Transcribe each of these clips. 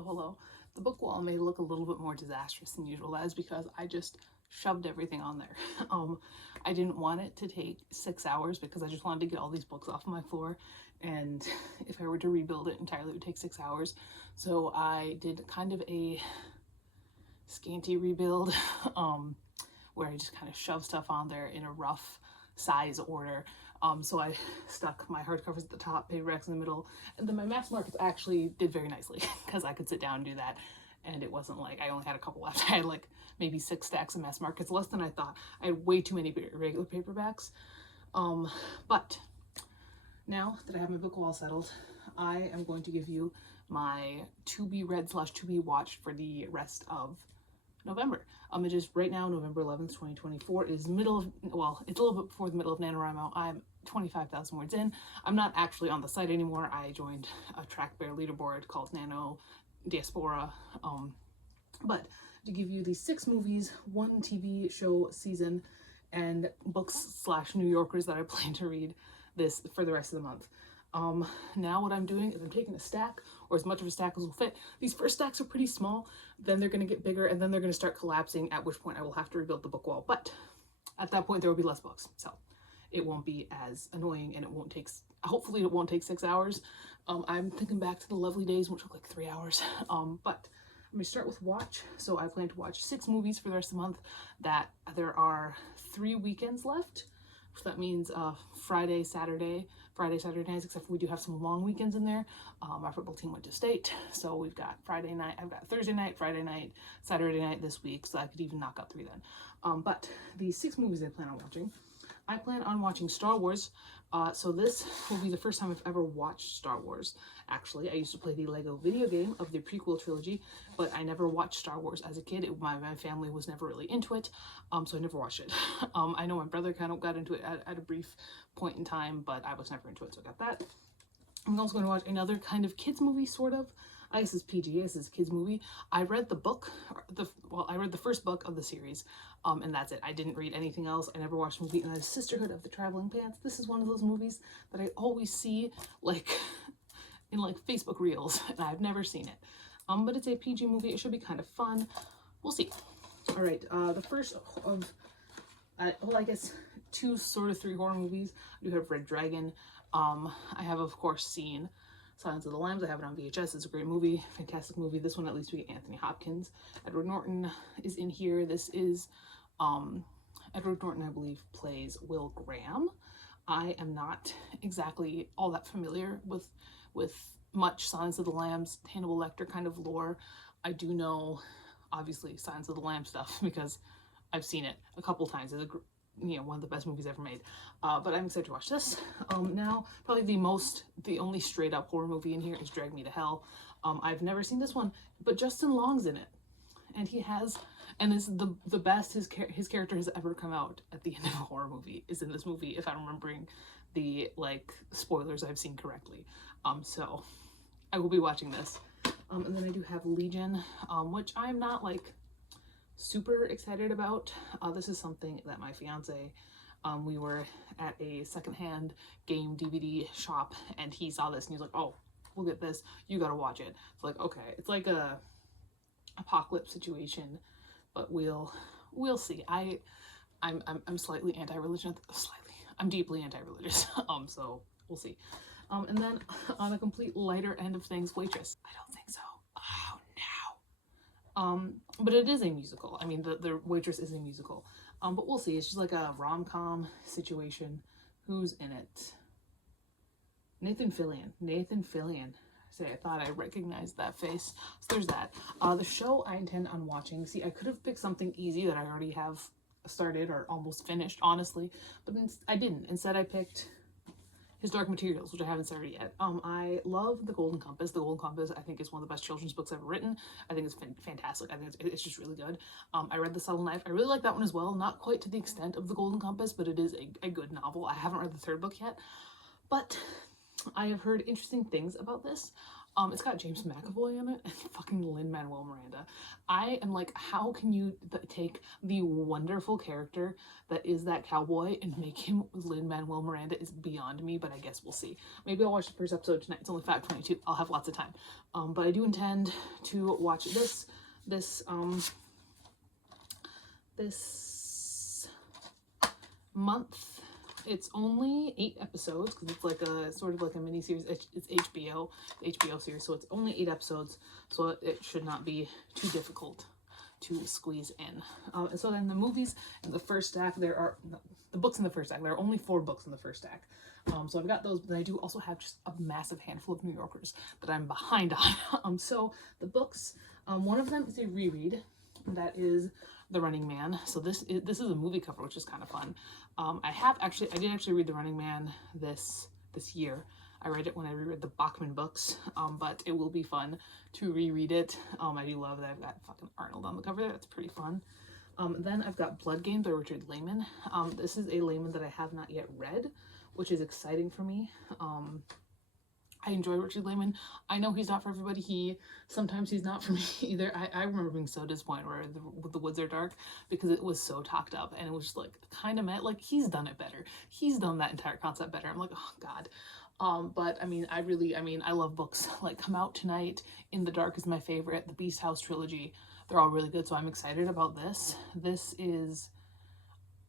Hello. The book wall may look a little bit more disastrous than usual. That is because I just shoved everything on there. I didn't want it to take 6 hours because I just wanted to get all these books off my floor, and if I were to rebuild it entirely, it would take 6 hours. So I did kind of a scanty rebuild where I just kind of shoved stuff on there in a rough size order. So I stuck my hardcovers at the top, paperbacks in the middle, and then my mass markets actually did very nicely because I could sit down and do that, and it wasn't like I only had a couple left. I had like maybe 6 stacks of mass markets, less than I thought. I had way too many regular paperbacks. But now that I have my book wall settled, I am going to give you my to be read / to be watched for the rest of November. It is right now November 11th, 2024. It is it's a little bit before the middle of NaNoWriMo. I'm 25,000 words in. I'm not actually on the site anymore. I joined a TrackBear leaderboard called Nano Diaspora. But to give you these 6 movies, 1 TV show season, and books / New Yorkers that I plan to read this for the rest of the month. Now what I'm doing is I'm taking a stack, or as much of a stack as will fit. These first stacks are pretty small, then they're going to get bigger, and then they're going to start collapsing, at which point I will have to rebuild the book wall. But at that point there will be less books, so it won't be as annoying, and it won't take, hopefully it won't take 6 hours. I'm thinking back to the lovely days which took like 3 hours. But I'm going to start with watch. So I plan to watch 6 movies for the rest of the month. That there are 3 weekends left. So that means Friday, Saturday nights, except for we do have some long weekends in there. Our football team went to state, so we've got Friday night, I've got Thursday night, Friday night, Saturday night this week, so I could even knock out 3 then. But the 6 movies I plan on watching, I plan on watching Star Wars. So this will be the first time I've ever watched Star Wars. Actually, I used to play the Lego video game of the prequel trilogy, but I never watched Star Wars as a kid. My family was never really into it, so I never watched it. I know my brother kind of got into it at a brief point in time, but I was never into it, so I got that. I'm also going to watch another kind of kids movie, sort of. I guess it's PG, this is a kids movie. I read the book, I read the first book of the series, and that's it. I didn't read anything else. I never watched the movie, and that is Sisterhood of the Traveling Pants. This is one of those movies that I always see, like, in like Facebook Reels, and I've never seen it. But it's a PG movie. It should be kind of fun. We'll see. All right, the first of, well, I guess 2 sort of 3 horror movies. I do have Red Dragon. I have, of course, seen Silence of the Lambs. I have it on VHS. It's a great movie, fantastic movie. This one, at least, we get Anthony Hopkins. Edward Norton is in here. This is, Edward Norton, I believe, plays Will Graham. I am not exactly all that familiar with much Silence of the Lambs, Hannibal Lecter kind of lore. I do know, obviously, Silence of the Lambs stuff because I've seen it a couple times. It's one of the best movies ever made. But I'm excited to watch this. Now, probably the only straight up horror movie in here is Drag Me to Hell. I've never seen this one, but Justin Long's in it. And he has, and this is the best his character has ever come out at the end of a horror movie is in this movie, if I'm remembering the, like, spoilers I've seen correctly. So I will be watching this. And then I do have Legion, which I'm not, like, super excited about. This is something that my fiance, we were at a secondhand game DVD shop, and he saw this and he was like, oh, we'll get this, you gotta watch it. It's like, okay, it's like a apocalypse situation, but we'll see. I'm slightly anti-religion, I'm deeply anti-religious, so we'll see. And then on a complete lighter end of things, Waitress. I don't think so. Oh no. But it is a musical. I mean, the Waitress is a musical. But we'll see. It's just like a rom-com situation. Who's in it? Nathan Fillion. I thought I recognized that face. So there's that. The show I intend on watching. See, I could have picked something easy that I already have started or almost finished, honestly. But I didn't. Instead, I picked His Dark Materials, which I haven't started yet. I love The Golden Compass. The Golden Compass, I think, is one of the best children's books ever written. I think it's fantastic. I think it's just really good. I read The Subtle Knife. I really like that one as well. Not quite to the extent of The Golden Compass, but it is a good novel. I haven't read the 3rd book yet, but I have heard interesting things about this. It's got James McAvoy in it and fucking Lin-Manuel Miranda. I am like, how can you take the wonderful character that is that cowboy and make him Lin-Manuel Miranda is beyond me, but I guess we'll see. Maybe I'll watch the first episode tonight. It's only 5:22. I'll have lots of time. But I do intend to watch this month. It's only 8 episodes because it's like a sort of like a mini series. It's HBO series, so it's only 8 episodes, so it should not be too difficult to squeeze in. And so then the movies in the first stack, the books in the first stack. There are only 4 books in the first stack. So I've got those, but I do also have just a massive handful of New Yorkers that I'm behind on. So the books, one of them is a reread. That is The Running Man. So this is a movie cover, which is kind of fun. I did actually read The Running Man this year. I read it when I reread the Bachman books, but it will be fun to reread it. I do love that I've got fucking Arnold on the cover there. That's pretty fun. Then I've got Blood Games by Richard Lehman. This is a Lehman that I have not yet read, which is exciting for me. I enjoy Richard Lehman. I know he's not for everybody. Sometimes he's not for me either. I remember being so disappointed where the Woods Are Dark, because it was so talked up and it was just like kind of meant like he's done it better. He's done that entire concept better. I'm like, oh God. But I mean, I love books like Come Out Tonight, In the Dark is my favorite. The Beast House trilogy, they're all really good. So I'm excited about this. This is,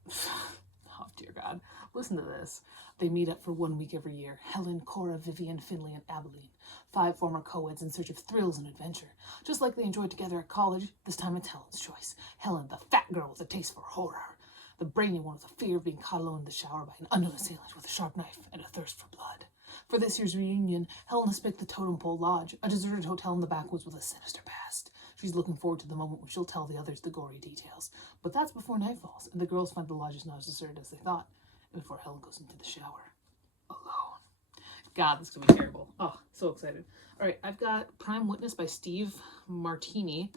oh dear God, listen to this. They meet up for 1 week every year. Helen, Cora, Vivian, Finley, and Abilene. 5 former co-eds in search of thrills and adventure. Just like they enjoyed together at college, this time it's Helen's choice. Helen, the fat girl with a taste for horror. The brainy one with a fear of being caught alone in the shower by an unknown assailant with a sharp knife and a thirst for blood. For this year's reunion, Helen has picked the Totem Pole Lodge, a deserted hotel in the backwoods with a sinister past. She's looking forward to the moment when she'll tell the others the gory details. But that's before night falls, and the girls find the lodge is not as deserted as they thought. And before Helen goes into the shower alone. God, this is gonna be terrible. Oh, so excited. All right, I've got Prime Witness by Steve Martini,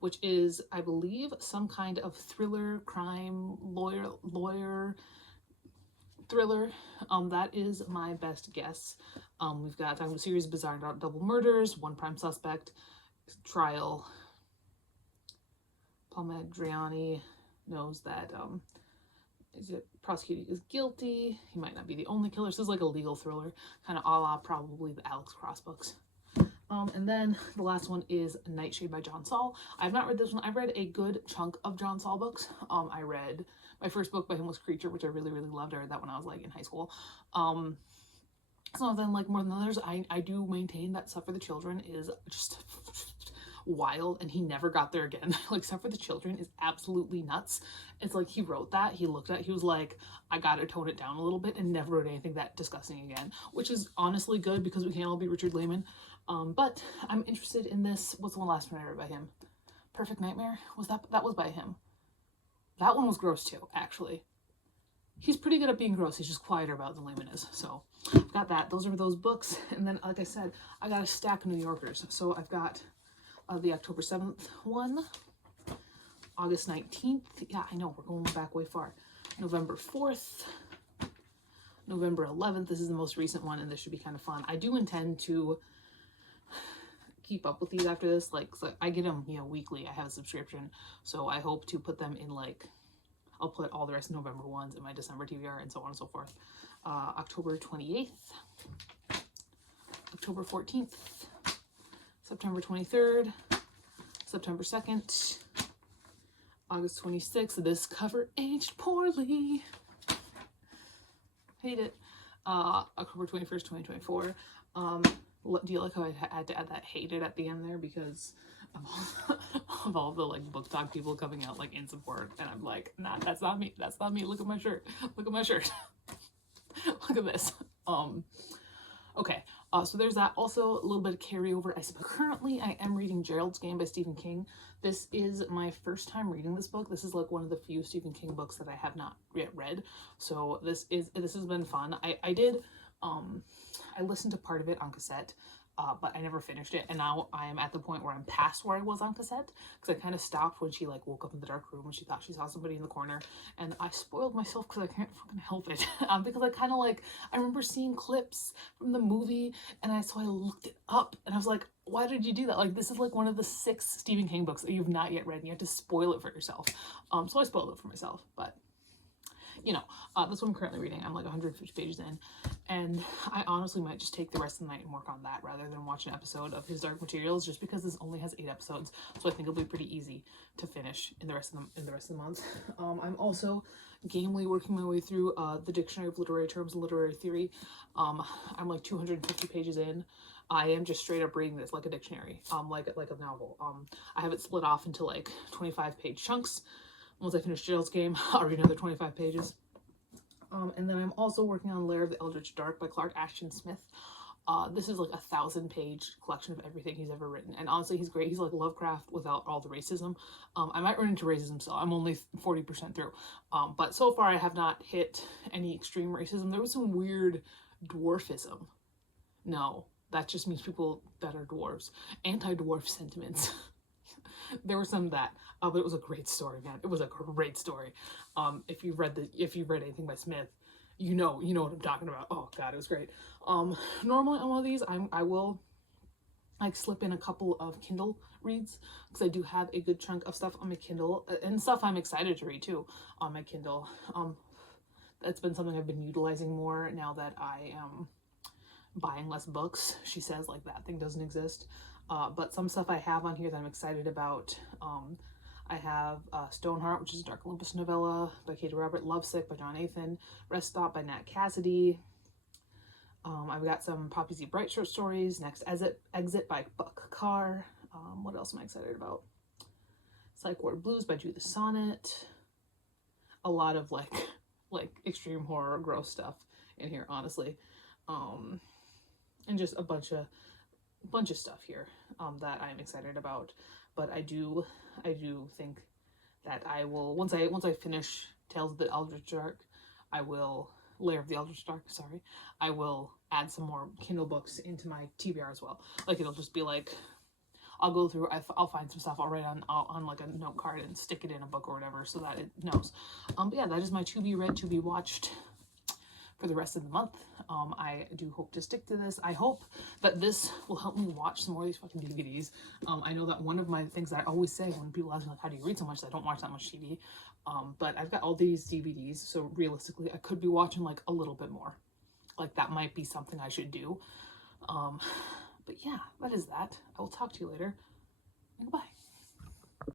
which is, I believe, some kind of thriller, crime, lawyer thriller. That is my best guess. We've got a series of bizarre double murders, one prime suspect, trial. Paul Madriani knows that prosecuting is guilty. He might not be the only killer. This is like a legal thriller, kind of a la probably the Alex Cross books. And then the last one is Nightshade by John Saul. I've not read this one. I've read a good chunk of John Saul books. I read, my first book by him was Creature, which I really, really loved. I read that when I was like in high school. Some of them like more than others. I do maintain that Suffer the Children is just wild, and he never got there again. Like Suffer the Children is absolutely nuts. It's like he wrote that, he looked at it, he was like, I gotta tone it down a little bit, and never wrote anything that disgusting again, which is honestly good because we can't all be Richard Lehman. But I'm interested in this. What's the last one I read by him? Perfect Nightmare? That was by him. That one was gross too, actually. He's pretty good at being gross. He's just quieter about than Lehman is. So I've got that. Those are those books. And then, like I said, I got a stack of New Yorkers. So I've got the October 7th one, August 19th. Yeah, I know, we're going back way far. November 4th, November 11th. This is the most recent one, and this should be kind of fun. I do intend to keep up with these after this. Like I get them, weekly. I have a subscription, so I hope to put them in like, I'll put all the rest of November ones in my December TBR and so on and so forth. October 28th, October 14th, September 23rd, September 2nd, August 26th. This cover aged poorly. Hate it. October 21st, 2024. Do you like how I had to add that hated at the end there because of all the like book talk people coming out like in support, and I'm like, nah, that's not me. That's not me. Look at my shirt. Look at my shirt. Look at this. Okay. So there's that. Also, a little bit of carryover, I suppose. Currently, I am reading Gerald's Game by Stephen King. This is my first time reading this book. This is like one of the few Stephen King books that I have not yet read. So this has been fun. I listened to part of it on cassette. but I never finished it, and now I am at the point where I'm past where I was on cassette, because I kind of stopped when she like woke up in the dark room and she thought she saw somebody in the corner, and I spoiled myself because I can't fucking help it. Because I kind of like, I remember seeing clips from the movie, and so I looked it up, and I was like, why did you do that? Like, this is like one of the 6 Stephen King books that you've not yet read, and you have to spoil it for yourself. So I spoiled it for myself, but you know, that's what I'm currently reading. I'm like 150 pages in, and I honestly might just take the rest of the night and work on that rather than watch an episode of His Dark Materials, just because this only has 8 episodes, so I think it'll be pretty easy to finish in the rest of the month. I'm also gamely working my way through the Dictionary of Literary Terms and Literary Theory. I'm like 250 pages in. I am just straight up reading this like a dictionary, like a novel. I have it split off into like 25-page chunks. Once I finish Gerald's Game, I'll read another 25 pages. And then I'm also working on Lair of the Eldritch Dark by Clark Ashton Smith. This is like a 1,000-page collection of everything he's ever written. And honestly, he's great. He's like Lovecraft without all the racism. I might run into racism still. I'm only 40% through. But so far I have not hit any extreme racism. There was some weird dwarfism. No, that just means people that are dwarves. Anti-dwarf sentiments. There was some of that, but it was a great story, man. It was a great story. If you've read anything by Smith, you know what I'm talking about. Oh god, it was great. Normally on one of these, I will like slip in a couple of Kindle reads, because I do have a good chunk of stuff on my Kindle, and stuff I'm excited to read too on my Kindle. That's been something I've been utilizing more now that I am buying less books. She says like that thing doesn't exist. But some stuff I have on here that I'm excited about. I have Stoneheart, which is a Dark Olympus novella by Katie Robert, Lovesick by John Nathan, Rest Stop by Nat Cassidy. I've got some Poppy Z. Bright short stories, Next Exit by Buck Carr. What else am I excited about? Psych Ward Blues by Judith Sonnet. A lot of like extreme horror, gross stuff in here, honestly. And just a bunch of stuff here that I'm excited about. But I do think that I will, once I finish Tales of the Eldritch Dark, Lair of the Eldritch Dark, sorry, I will add some more Kindle books into my TBR as well. Like, it'll just be like, I'll go through, I'll find some stuff, I'll write on like a note card and stick it in a book or whatever so that it knows. But yeah, that is my to be read, to be watched for the rest of the month. I do hope to stick to this. I hope that this will help me watch some more of these fucking DVDs. I know that one of my things that I always say when people ask me like, how do you read so much? I don't watch that much TV. But I've got all these DVDs, so realistically I could be watching like a little bit more. Like, that might be something I should do. But yeah, that is that. I will talk to you later. Goodbye.